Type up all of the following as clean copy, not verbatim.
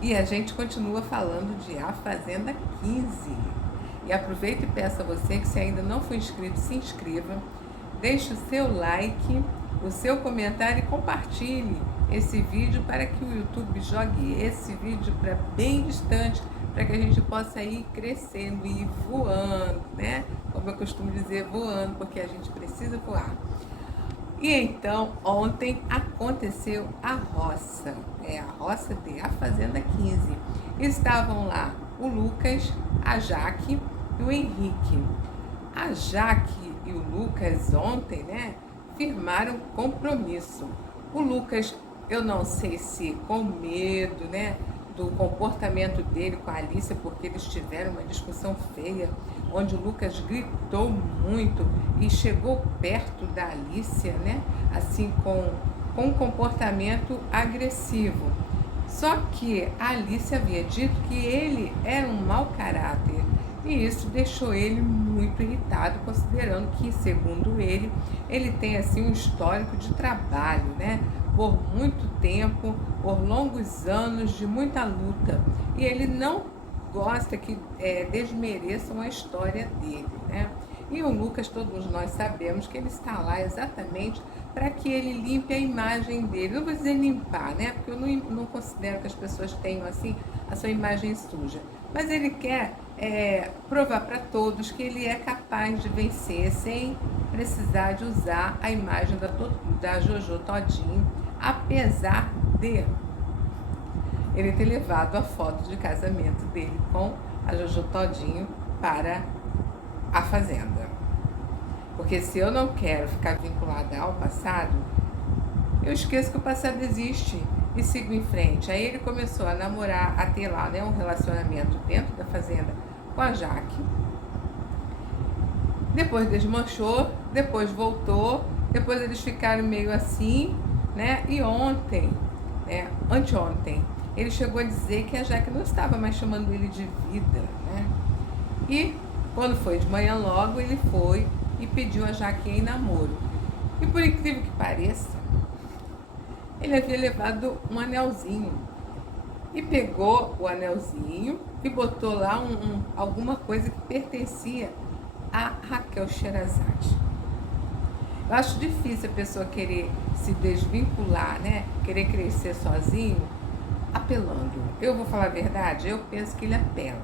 E a gente continua falando de A Fazenda 15. E aproveito e peço a você que, se ainda não for inscrito, se inscreva, deixe o seu like, o seu comentário e compartilhe esse vídeo para que o YouTube jogue esse vídeo para bem distante, para que a gente possa ir crescendo e ir voando, né? Como eu costumo dizer, voando, porque a gente precisa voar. E então, ontem aconteceu a roça, a roça de A Fazenda 15. Estavam lá o Lucas, a Jaque e o Henrique. A Jaque e o Lucas ontem, né, firmaram compromisso. O Lucas, eu não sei se com medo, né, do comportamento dele com a Alicia, porque eles tiveram uma discussão feia, onde o Lucas gritou muito e chegou perto da Alicia, né, assim com um comportamento agressivo. Só que a Alicia havia dito que ele era um mau caráter e isso deixou ele muito irritado, considerando que, segundo ele tem assim um histórico de trabalho, né? Por muito tempo, por longos anos de muita luta. E ele não gosta que desmereçam a história dele, né? E o Lucas, todos nós sabemos que ele está lá exatamente para que ele limpe a imagem dele. Não vou dizer limpar, né? Porque eu não considero que as pessoas tenham assim a sua imagem suja. Mas ele quer provar para todos que ele é capaz de vencer sem precisar de usar a imagem da Jojo Todinho, apesar de ele ter levado a foto de casamento dele com a Jojo Todinho para a Fazenda. Porque se eu não quero ficar vinculada ao passado, eu esqueço que o passado existe e sigo em frente. Aí ele começou a namorar, a ter lá, né, um relacionamento dentro da Fazenda com a Jaque. Depois desmanchou, depois voltou, depois eles ficaram meio assim, né? E ontem, anteontem, ele chegou a dizer que a Jaque não estava mais chamando ele de vida, né? E quando foi de manhã logo, ele foi e pediu a Jaque em namoro. E por incrível que pareça, ele havia levado um anelzinho. E pegou o anelzinho e botou lá alguma coisa que pertencia a Raquel Sherazade. Eu acho difícil a pessoa querer se desvincular, né? Querer crescer sozinho, apelando. Eu vou falar a verdade, eu penso que ele apela.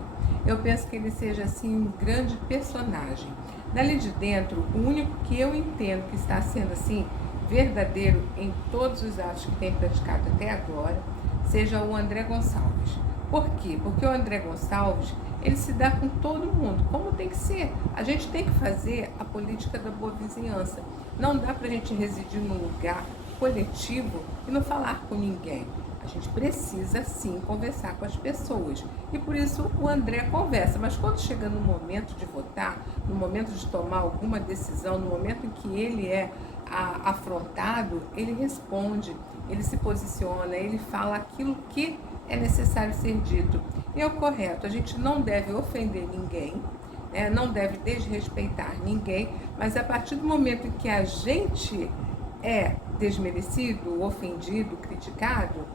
Eu penso que ele seja assim um grande personagem. Dali de dentro, o único que eu entendo que está sendo assim verdadeiro em todos os atos que tem praticado até agora, seja o André Gonçalves. Por quê? Porque o André Gonçalves, ele se dá com todo mundo, como tem que ser. A gente tem que fazer a política da boa vizinhança. Não dá para a gente residir num lugar coletivo e não falar com ninguém. A gente precisa, sim, conversar com as pessoas. E por isso o André conversa. Mas quando chega no momento de votar, no momento de tomar alguma decisão, no momento em que ele é afrontado, ele responde, ele se posiciona, ele fala aquilo que é necessário ser dito. E é o correto. A gente não deve ofender ninguém, né? Não deve desrespeitar ninguém, mas a partir do momento em que a gente é desmerecido, ofendido, criticado,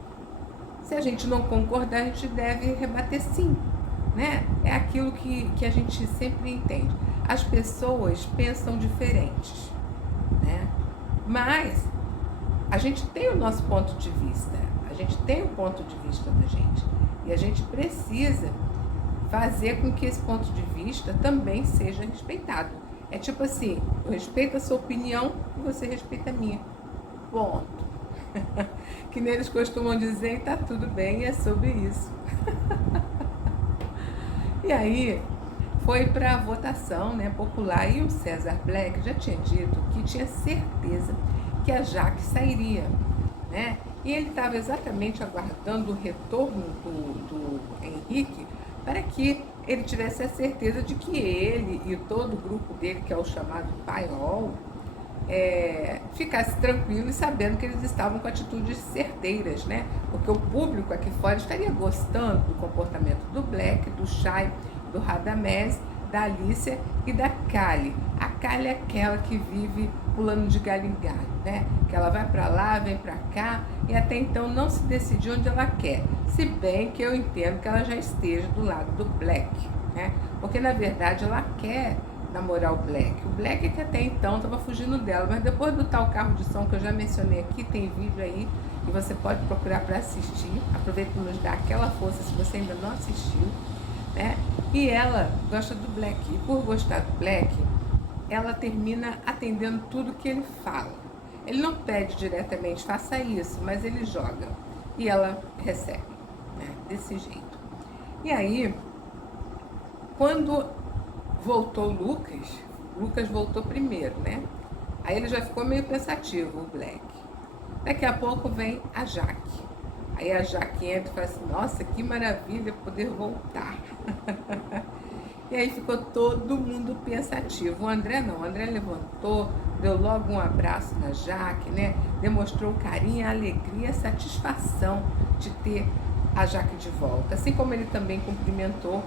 se a gente não concordar, a gente deve rebater sim, né? É aquilo que a gente sempre entende. As pessoas pensam diferentes, né? Mas a gente tem o nosso ponto de vista, a gente tem o ponto de vista da gente. E a gente precisa fazer com que esse ponto de vista também seja respeitado. É tipo assim, eu respeito a sua opinião e você respeita a minha. Ponto. Que neles costumam dizer, e tá tudo bem, é sobre isso. E aí foi para a votação, né, popular, e o César Black já tinha dito que tinha certeza que a Jaque sairia, né? E ele estava exatamente aguardando o retorno do Henrique para que ele tivesse a certeza de que ele e todo o grupo dele, que é o chamado Paiol, ficasse tranquilo e sabendo que eles estavam com atitudes certeiras, né? Porque o público aqui fora estaria gostando do comportamento do Black, do Chay, do Radamés, da Alicia e da Kali. A Kali é aquela que vive pulando de galho em galho, né? Que ela vai para lá, vem para cá e até então não se decidiu onde ela quer. Se bem que eu entendo que ela já esteja do lado do Black, né? Porque na verdade ela quer namorar o Black. O Black é que até então estava fugindo dela, mas depois do tal carro de som que eu já mencionei aqui, tem vídeo aí que você pode procurar para assistir. Aproveita para nos dar aquela força se você ainda não assistiu, né? E ela gosta do Black. E por gostar do Black, ela termina atendendo tudo que ele fala. Ele não pede diretamente, faça isso, mas ele joga. E ela recebe, né? Desse jeito. E aí, quando voltou o Lucas voltou primeiro, né? Aí ele já ficou meio pensativo, o Black. Daqui a pouco vem a Jaque. Aí a Jaque entra e fala assim, nossa, que maravilha poder voltar. E aí ficou todo mundo pensativo. O André não, o André levantou, deu logo um abraço na Jaque, né? Demonstrou o carinho, a alegria, a satisfação de ter a Jaque de volta. Assim como ele também cumprimentou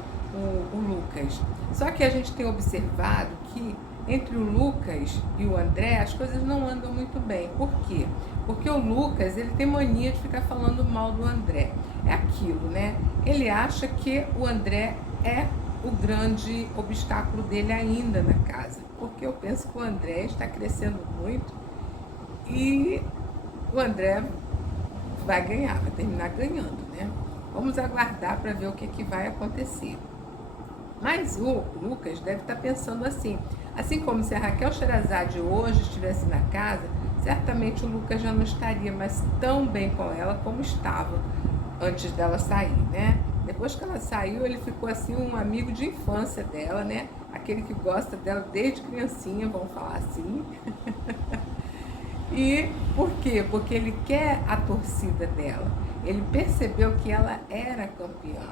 o Lucas. Só que a gente tem observado que entre o Lucas e o André as coisas não andam muito bem. Por quê? Porque o Lucas, ele tem mania de ficar falando mal do André. É aquilo, né? Ele acha que o André é o grande obstáculo dele ainda na casa. Porque eu penso que o André está crescendo muito e o André vai ganhar, vai terminar ganhando, né? Vamos aguardar para ver o que vai acontecer. Mas o Lucas deve estar pensando assim como se a Raquel Sherazade hoje estivesse na casa, certamente o Lucas já não estaria mais tão bem com ela como estava antes dela sair, né? Depois que ela saiu, ele ficou assim um amigo de infância dela, né? Aquele que gosta dela desde criancinha, vamos falar assim. E por quê? Porque ele quer a torcida dela. Ele percebeu que ela era campeã.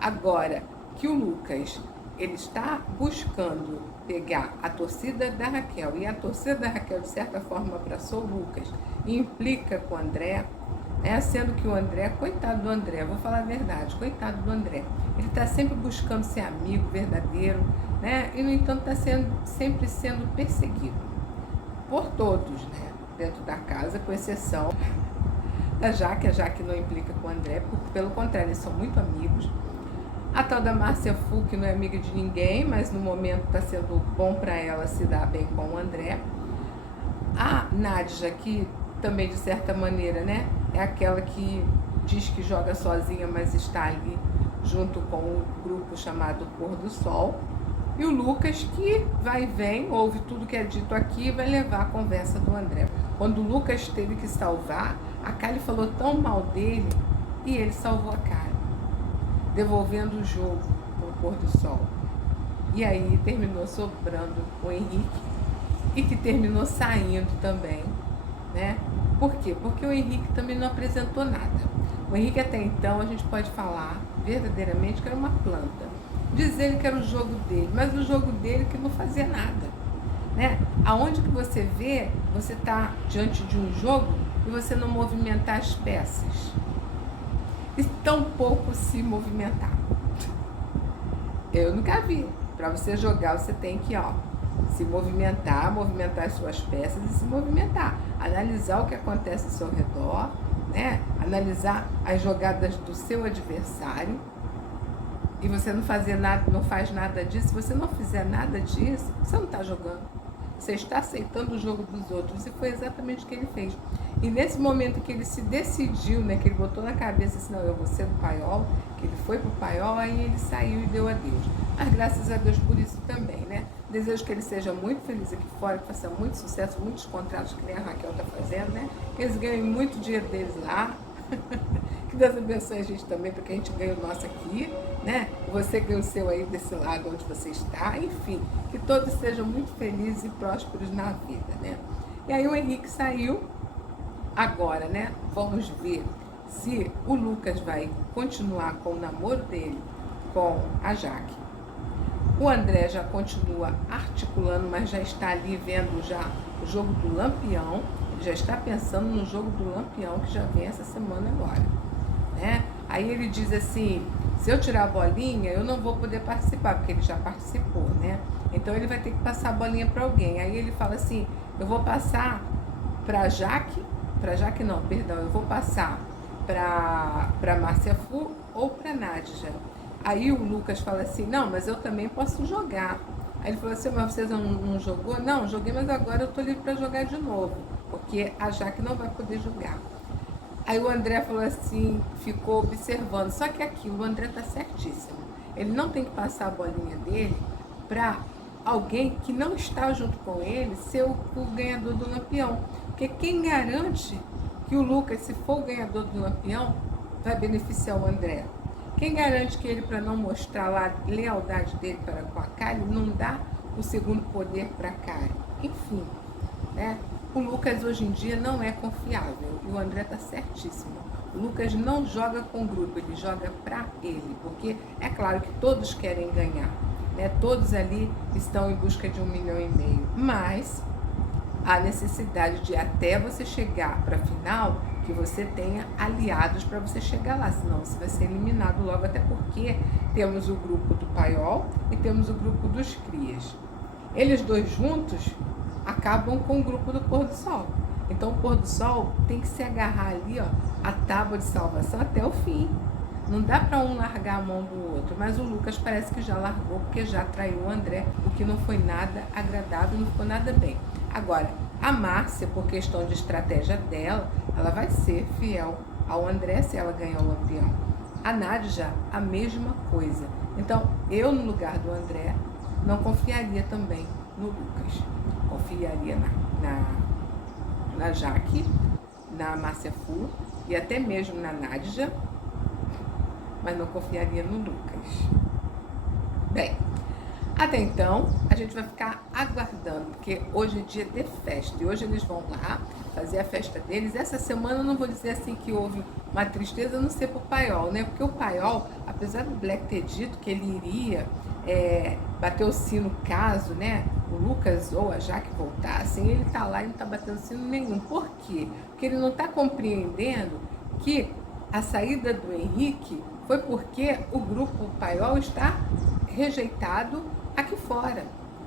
Agora, que o Lucas, ele está buscando pegar a torcida da Raquel, e a torcida da Raquel, de certa forma, abraçou o Lucas e implica com o André, né? Sendo que o André, coitado do André, vou falar a verdade, coitado do André, ele está sempre buscando ser amigo verdadeiro, né? E, no entanto, está sempre sendo perseguido por todos, né? Dentro da casa, com exceção da Jaque. A Jaque não implica com o André, porque, pelo contrário, eles são muito amigos. A tal da Márcia Fu, que não é amiga de ninguém, mas no momento está sendo bom para ela se dar bem com o André. A Nádia, que também, de certa maneira, né, é aquela que diz que joga sozinha, mas está ali junto com um grupo chamado Pôr do Sol. E o Lucas, que vai e vem, ouve tudo que é dito aqui e vai levar a conversa do André. Quando o Lucas teve que salvar, a Kali falou tão mal dele e ele salvou a Kali, devolvendo o jogo para o Pôr do Sol. E aí terminou sobrando o Henrique, e que terminou saindo também, né? Por quê? Porque o Henrique também não apresentou nada. O Henrique até então, a gente pode falar verdadeiramente que era uma planta. Dizer que era o jogo dele, mas o jogo dele que não fazia nada, né? Aonde que você vê, você está diante de um jogo e você não movimentar as peças. E tão pouco se movimentar. Eu nunca vi. Para você jogar, você tem que, se movimentar as suas peças e se movimentar. Analisar o que acontece ao seu redor, né? Analisar as jogadas do seu adversário. E você não fazer nada, não faz nada disso. Se você não fizer nada disso, você não está jogando. Você está aceitando o jogo dos outros. E foi exatamente o que ele fez. E nesse momento que ele se decidiu, né, que ele botou na cabeça assim, não, eu vou ser do Paiol, que ele foi pro Paiol, aí ele saiu e deu adeus. Mas graças a Deus por isso também, né? Desejo que ele seja muito feliz aqui fora, que faça muito sucesso, muitos contratos que nem a Raquel tá fazendo, né? Que eles ganhem muito dinheiro deles lá. Que Deus abençoe a gente também, porque a gente ganha o nosso aqui, né? Você ganha o seu aí desse lado onde você está, enfim, que todos sejam muito felizes e prósperos na vida, né? E aí o Henrique saiu. Agora, né, vamos ver se o Lucas vai continuar com o namoro dele com a Jaque. O André já continua articulando, mas já está ali vendo já o jogo do Lampião. Ele já está pensando no jogo do Lampião que já vem essa semana agora, né? Aí ele diz assim, se eu tirar a bolinha, eu não vou poder participar, porque ele já participou, né? Então ele vai ter que passar a bolinha para alguém. Aí ele fala assim, eu vou passar para Jaque não, perdão, eu vou passar para Márcia Fu ou para Nádja. Aí o Lucas fala assim, não, mas eu também posso jogar. Aí ele falou assim, mas você não jogou? Não, joguei, mas agora eu tô livre para jogar de novo, porque a Jaque não vai poder jogar. Aí o André falou assim, ficou observando, só que aquilo, o André tá certíssimo. Ele não tem que passar a bolinha dele para alguém que não está junto com ele ser o ganhador do Lampião. Porque quem garante que o Lucas, se for o ganhador do Lampião, vai beneficiar o André? Quem garante que ele, para não mostrar lá a lealdade dele para com a Kali, não dá o segundo poder para a Kali? Enfim, né? O Lucas hoje em dia não é confiável e o André está certíssimo. O Lucas não joga com o grupo, ele joga para ele, porque é claro que todos querem ganhar, né? Todos ali estão em busca de 1,5 milhão, mas há necessidade de até você chegar para a final que você tenha aliados para você chegar lá, senão você vai ser eliminado logo, até porque temos o grupo do Paiol e temos o grupo dos Crias. Eles dois juntos acabam com o grupo do Pôr do Sol. Então o Pôr do Sol tem que se agarrar ali, ó, a tábua de salvação até o fim. Não dá para um largar a mão do outro, mas o Lucas parece que já largou, porque já traiu o André, o que não foi nada agradável, não ficou nada bem. Agora, a Márcia, por questão de estratégia dela, ela vai ser fiel ao André se ela ganhar o Lampião. A Nádja, a mesma coisa. Então, eu no lugar do André, não confiaria também no Lucas. Confiaria na Jaque, na Márcia Fu e até mesmo na Nádja, mas não confiaria no Lucas. Bem, até então, a gente vai ficar aguardando, porque hoje é dia de festa, e hoje eles vão lá fazer a festa deles. Essa semana eu não vou dizer assim que houve uma tristeza, a não ser pro Paiol, né? Porque o Paiol, apesar do Black ter dito que ele iria bater o sino caso, né, o Lucas ou a Jaque voltassem, ele tá lá e não tá batendo sino nenhum. Por quê? Porque ele não tá compreendendo que a saída do Henrique foi porque o grupo Paiol está rejeitado aqui fora.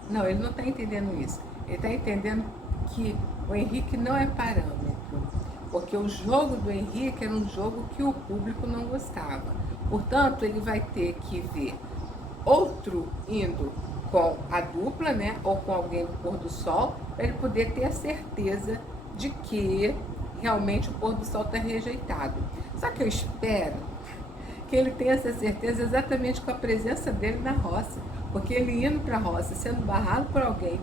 Não, ele não está entendendo isso. Ele está entendendo que o Henrique não é parâmetro, porque o jogo do Henrique era um jogo que o público não gostava. Portanto, ele vai ter que ver outro indo com a dupla, né, ou com alguém do Pôr do Sol, para ele poder ter a certeza de que realmente o Pôr do Sol está rejeitado. Só que eu espero que ele tenha essa certeza exatamente com a presença dele na roça, porque ele indo para a roça, sendo barrado por alguém,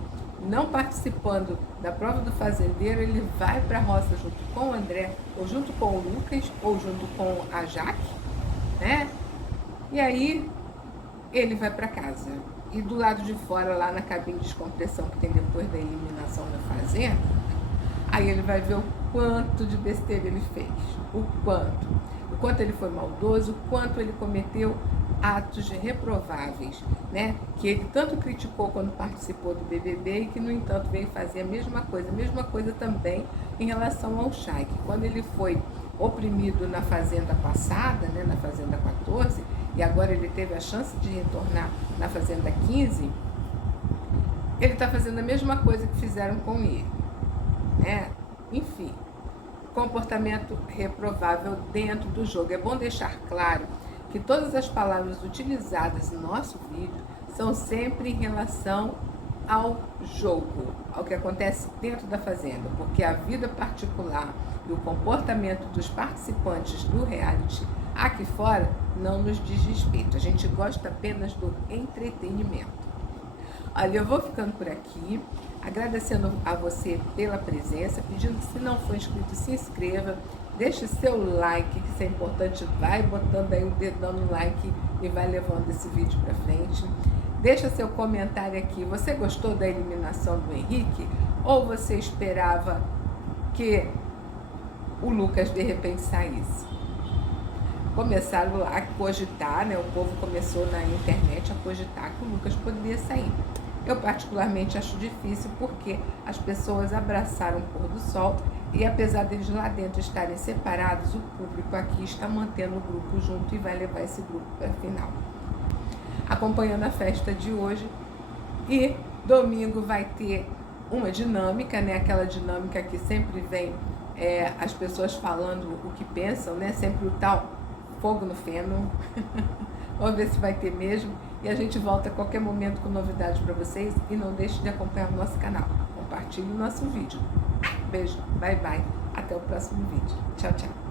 não participando da prova do fazendeiro, ele vai para a roça junto com o André, ou junto com o Lucas, ou junto com a Jaque, né? E aí ele vai para casa. E do lado de fora, lá na cabine de descompressão que tem depois da eliminação da fazenda, aí ele vai ver o quanto de besteira ele fez, o quanto ele foi maldoso, o quanto ele cometeu atos reprováveis, né? Que ele tanto criticou quando participou do BBB e que, no entanto, veio fazer a mesma coisa também em relação ao Chay, que quando ele foi oprimido na Fazenda passada, né, na Fazenda 14, e agora ele teve a chance de retornar na Fazenda 15, ele está fazendo a mesma coisa que fizeram com ele, né? Enfim, comportamento reprovável dentro do jogo. É bom deixar claro que todas as palavras utilizadas no nosso vídeo são sempre em relação ao jogo, ao que acontece dentro da fazenda, porque a vida particular e o comportamento dos participantes do reality aqui fora não nos diz respeito. A gente gosta apenas do entretenimento. Olha, eu vou ficando por aqui, agradecendo a você pela presença, pedindo que, se não for inscrito, se inscreva, deixe seu like, que isso é importante, vai botando aí o dedão no like e vai levando esse vídeo para frente. Deixa seu comentário aqui, você gostou da eliminação do Henrique? Ou você esperava que o Lucas de repente saísse? Começaram a cogitar, né? O povo começou na internet a cogitar que o Lucas poderia sair. Eu particularmente acho difícil, porque as pessoas abraçaram o Pôr do Sol e, apesar deles lá dentro estarem separados, o público aqui está mantendo o grupo junto e vai levar esse grupo para a final. Acompanhando a festa de hoje, e domingo vai ter uma dinâmica, né? Aquela dinâmica que sempre vem as pessoas falando o que pensam, né? Sempre o tal fogo no feno. Vamos ver se vai ter mesmo. E a gente volta a qualquer momento com novidades para vocês. E não deixe de acompanhar o nosso canal. Compartilhe o nosso vídeo. Beijo, bye bye. Até o próximo vídeo. Tchau, tchau.